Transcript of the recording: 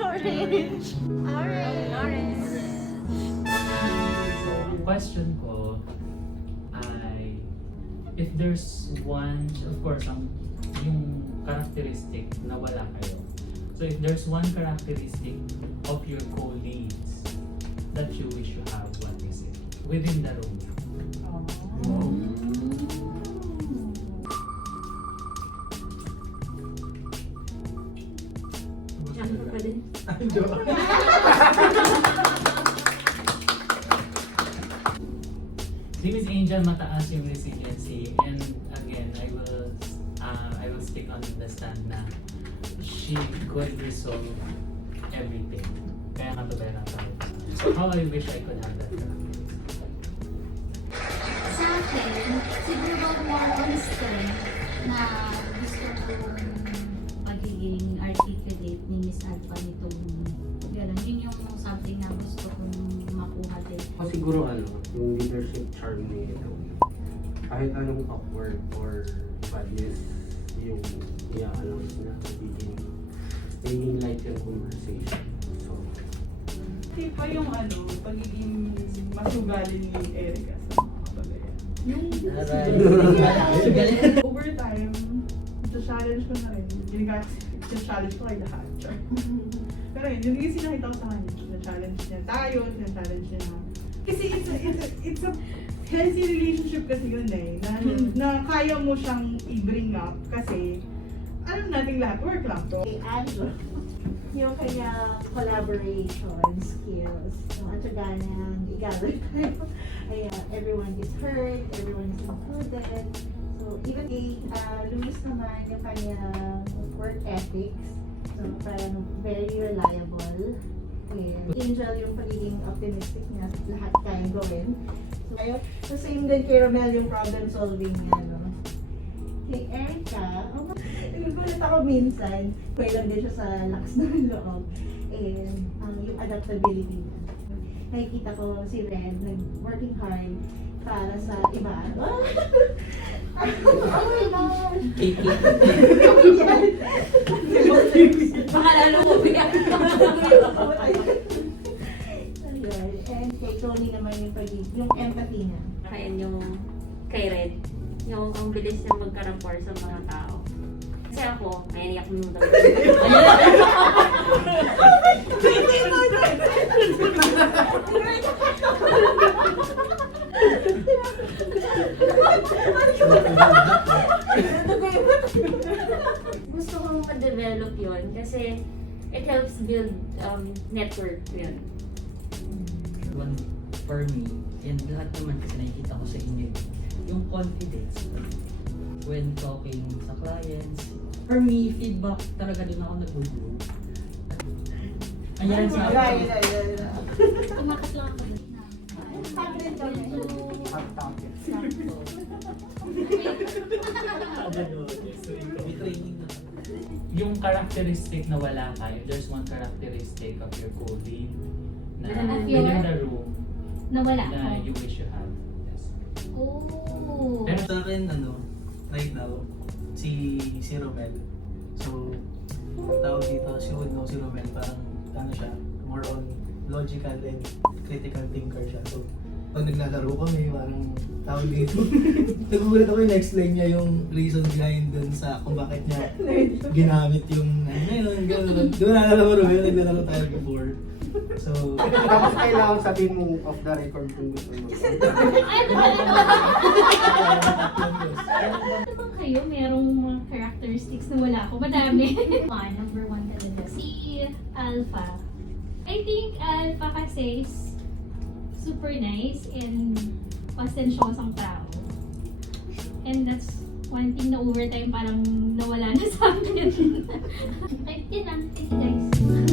Orange. Orange. So, ang question ko ay, if there's one, of course, yung characteristic na wala kayo. So, if there's one characteristic of your colleagues that you wish you have, what is it? Within the room. Ano pa din? Si Miss Angel, mataas yung resiliency, and again, I will stick on the stand na she could resolve everything. Kaya nga babae lang tayo. So how I wish I could have that character. Sa akin, siguro more on strength na gusto kong pagiging articulate ni Miss Alpha nitong gano'n. Yun yung something na gusto kong makuha din. O siguro yung leadership charm ni ito. Kahit anong awkward or badness, yung i-announce na magiging light yung conversation. So, Hindi pa yung pagiging masugalin ni Erica sa mga kabagayan. Yung over time, challenge ko na rin. Challenge ko kay lahat. Pero yun yung sinakita ko sa kanya. Na-challenge niya tayo, na-challenge niya na. Kasi it's a healthy relationship kasi yun na kaya mo siyang i-bring up kasi alam natin lahat, work lang to. Kay Angelo, yung kanya collaboration skills, yung atsaga niyang i-gather tayo. Ay, everyone is heard, everyone is included. So, even kay Luis naman, yung kanyang work ethics, so parang very reliable. And Angel, yung pagiging optimistic niya, lahat kaya gawin. So, same din kay Romel yung problem solving niya, no? Kay Erica, nagugulat ako minsan, pwede lang din siya sa lakas ng loob. And yung adaptability niya. Nakikita ko si Red working hard para sa iba. Oh my gosh! Baka lalo mo Ayun. And kay Tony naman yung empathy niya. Kaya yung kay Red, yung ang bilis niya magka-rapport sa mga tao. Kasi ako, naiiyak mo daw. Gusto kong ma-develop yun kasi it helps build network yun. One for me, and lahat naman kasi nakikita ko sa inyo, yung confidence when talking sa clients. For me, feedback talaga din ako nag-grow. Ayan sa Tumakas lang ako. Confident kami. may training na. Yung characteristic na wala ka, if there's one characteristic of your colleague na within the room Nawala na ako. you wish you have. Yes. Oh. Pero Sa akin, right now, si Romel. So, ang tawag dito, si would know si Romel, parang siya, more on logical and critical thinker siya. So, pag naglalaro kami, parang tawag dito. Nagugulat ako yung na-explain niya yung reason behind dun sa kung bakit niya ginamit yung gano'n. Di ba naalala mo, Romel, naglalaro tayo before. So, tapos kailangan sabihin mo off the record kung gusto mo. Ano bang kayo? Merong mga characteristics na wala ako. Madami. Number one talaga. Si Alpha. I think Alpha kasi is super nice and pasensyosang tao. And that's one thing na overtime parang nawala na sa akin. Ay, yun lang. Thank you guys.